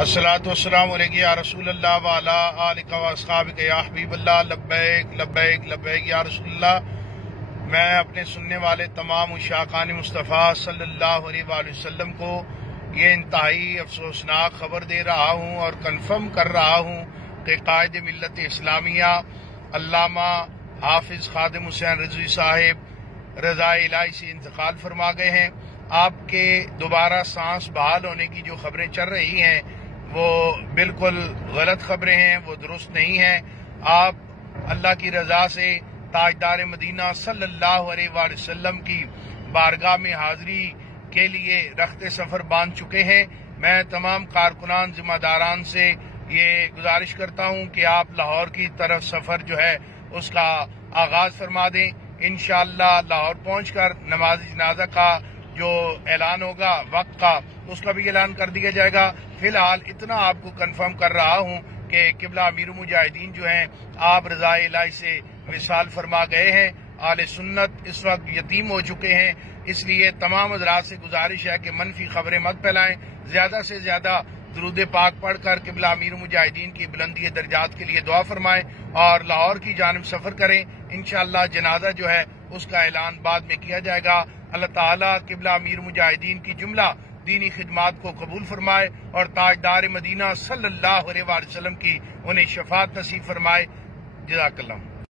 الصلاۃ والسلام علیک یا رسول اللہ وعلی آلک و اصحابک یا حبیب اللہ، لبیک لبیک لبیک یا رسول اللہ۔ میں اپنے سننے والے تمام عشاقان مصطفیٰ صلی اللہ علیہ وآلہ وسلم کو یہ انتہائی افسوسناک خبر دے رہا ہوں اور کنفرم کر رہا ہوں کہ قائد ملت اسلامیہ علامہ حافظ خادم حسین رضوی صاحب رضا الہی سے انتقال فرما گئے ہیں۔ آپ کے دوبارہ سانس بحال ہونے کی جو خبریں چل رہی ہیں وہ بالکل غلط خبریں ہیں، وہ درست نہیں ہیں۔ آپ اللہ کی رضا سے تاجدار مدینہ صلی اللہ علیہ وآلہ وسلم کی بارگاہ میں حاضری کے لیے رخت سفر باندھ چکے ہیں۔ میں تمام کارکنان ذمہ داران سے یہ گزارش کرتا ہوں کہ آپ لاہور کی طرف سفر جو ہے اس کا آغاز فرما دیں۔ انشاءاللہ لاہور پہنچ کر نماز جنازہ کا جو اعلان ہوگا وقت کا، اس کا بھی اعلان کر دیا جائے گا۔ فی الحال اتنا آپ کو کنفرم کر رہا ہوں کہ قبلہ امیر المجاہدین جو ہیں آپ رضا الہی سے وصال فرما گئے ہیں۔ اہل سنت اس وقت یتیم ہو چکے ہیں، اس لیے تمام حضرات سے گزارش ہے کہ منفی خبریں مت پھیلائیں، زیادہ سے زیادہ درود پاک پڑھ کر قبلہ امیر المجاہدین کی بلندی درجات کے لیے دعا فرمائیں اور لاہور کی جانب سفر کریں۔ انشاءاللہ جنازہ جو ہے اس کا اعلان بعد میں کیا جائے گا۔ اللہ تعالیٰ قبلہ امیر مجاہدین کی جملہ دینی خدمات کو قبول فرمائے اور تاجدار مدینہ صلی اللہ علیہ وسلم کی انہیں شفاعت نصیب فرمائے۔ جزاک اللہ۔